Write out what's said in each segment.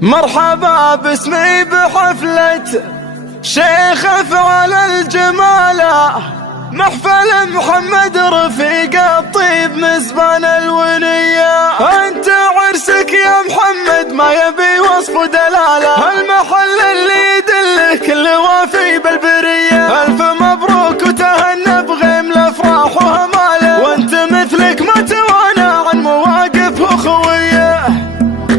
مرحبا باسمي بحفلة شيخ افعال الجمالة، محفل محمد رفيق الطيب مزبان الونية. انت عرسك يا محمد ما يبي وصف دلالة، المحل اللي يدله كل وافي بالبرية. الف مبروك وتهنى بغيم الافراح وهماله، وانت مثلك ما توانى عن مواقف اخوية.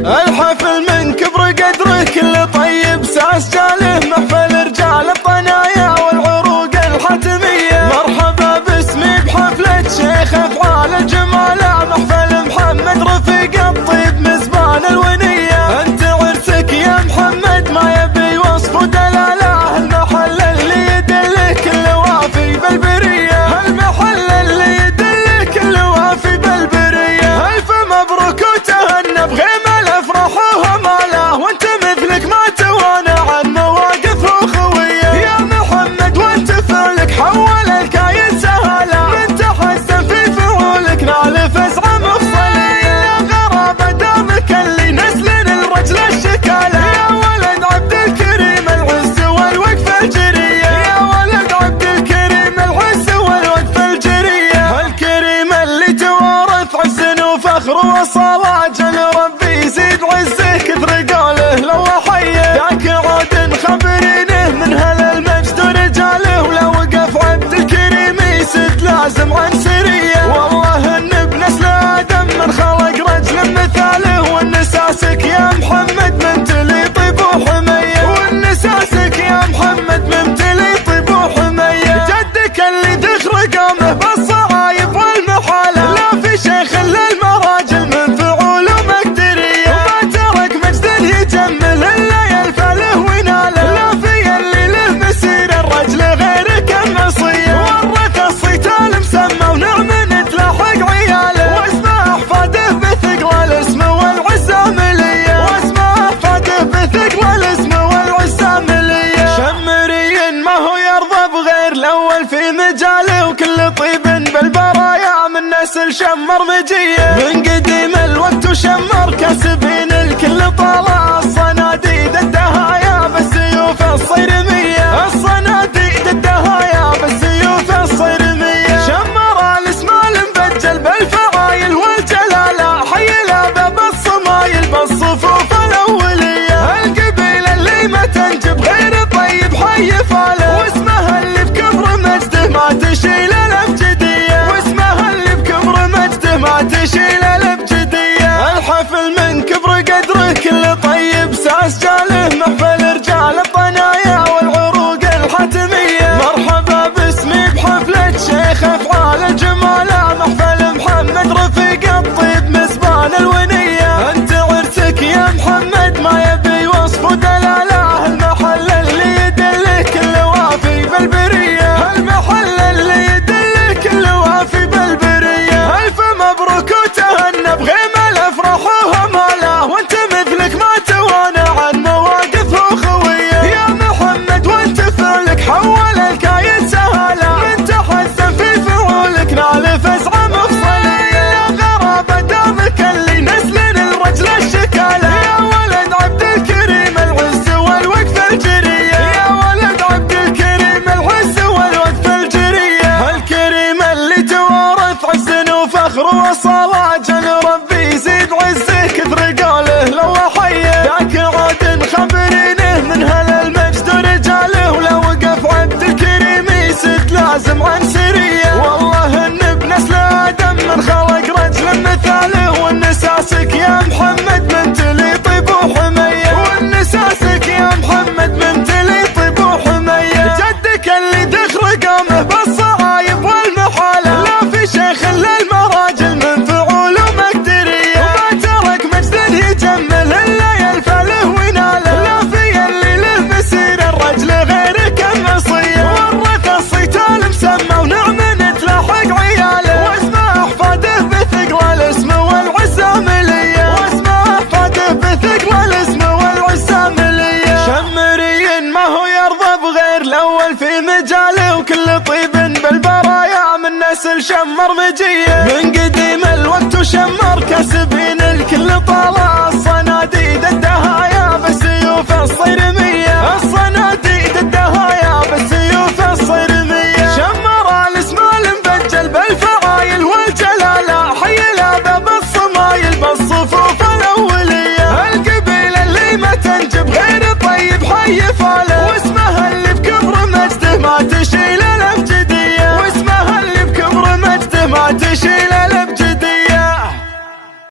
الحفل من كبر قدره كل طيب ساس جاله، محفل رجال الطنايا والعروق الحتمية. مرحبا باسمي بحفلة شيخ افعال الجمالة، محفل محمد رفيق الطيب مزبان الونية. انت عرسك يا محمد ما يبي وصف ودلالة، المحل اللي يدله كل وافي بالبرية. المحل اللي يدله كل وافي بالبرية. الف مبروك وتهنى بغيم الافراح وهماله، وانت مثلك ما توانى عن مواقف اخوية. يا محمد وانت فعلك حول الكاين سهالة، من تحسن في فعولك نال فزعة مفصلية. يا غرابة دامك اللي نسل الرجل الشكالة، يا ولد عبد الكريم العز والوقفة الجرية. يا ولد عبد الكريم العز والوقفة الجرية. الكريم اللي توارث عز وفخر وصلاة، جل ربي يزيد عزه كثر قوله لو حيه. ذاك عود خبرينه من هل المجد ورجاله، ولو وقف عبد الكريم يسد لازم عن سريه. والله ان بنسل ادم من خلق رجل مثاله، والنساسك يا محمد ممتلي طيب وحميه. والنساسك يا محمد ممتلي طيب وحميه. جدك اللي ذكر قامه بالصعايب والمحاله، لا في شيخ الا المراجل من فعول ومقدريه. وما ترك مجد يجمل الا يلفله وناله، لا في اللي له مسير الرجل غيرك النصيه. ورث الصيت المسمى ونعم تلاحق عياله، واسمه احفاده بثقل الاسم والعسامليه. واسمه احفاده بثقل الاسم والعسامليه. شمري ما هو يرضى بغير الاول في مجاله، وكل طيب بالبرايا من نسل شمر مجيه. من قديم الوقت وشمر كاسبين الكل طالع، الصناديد الدهايا بالسيوف الصيرميه. الصناديد الدهايا بالسيوف الصيرميه. شمر الاسم المبجل بالفعايل والجلاله، حي الاباب الصمايل بالصفوف الاوليه. القبيله اللي ما تنجب غير طيب حي فاله، واسمها اللي بكبر مجده ما تشيل الابجديه. واسمها اللي بكبر مجده ما تشيل الابجديه. الحفل من كبر قدره كل طيب ساس جاله، محفل رجال الطنايا والعروق الحتميه. مرحبا باسمي بحفلة شيخ افعال الجمالة، محفل محمد رفيق الطيب مزبان الونية. انت عرسك يا محمد ما يبي وصف ودلالة، المحل اللي يدله كل وافي بالبرية. المحل اللي يدله كل وافي بالبرية. الف مبروك وتهنى بغيم الافراح وهماله، وانت مثلك ما توانى عن مواقف اخوية. يا محمد وانت فعلك حول الكاين سهالة، من تحسن في فعولك نال فزعة مفصلية. يا غرابة دامك اللي نسل الرجل الشكالة، يا ولد عبد الكريم العز والوقفة الجرية. يا ولد عبد الكريم العز والوقفة الجرية. الكريم اللي توارث عز وفخر وصلاة، جل ربي يزيد عزه كثر قوله لو حيه. ذاك عود خبرينه من هل المجد ورجاله، ولو وقف عبد الكريم يسد لازم عن سريه. والله ان بنسل ادم من خلق رجل مثاله، والنساسك يا محمد ممتلي طيب وحميه. والنساسك يا محمد ممتلي طيب وحميه. جدك اللي ذكر قامه بالصعايب والمحاله، لا في شيخ الا المراجل من فعول ومقدريه. وما ترك مجد يجمل الا يلفله وناله، لا في اللي له مسير الرجل غيرك النصيه. ورث الصيت المسمى ونعم تلاحق عياله، واسمه احفاده بثقل الاسم والعسامليه. واسمه احفاده بثقل الاسم والعسامليه. شمري ما هو يرضى بغير الاول في مجاله، وكل طيب بالبرايا من نسل شمر مجيه. من قديم الوقت وشمر كاسبين الكل طالع،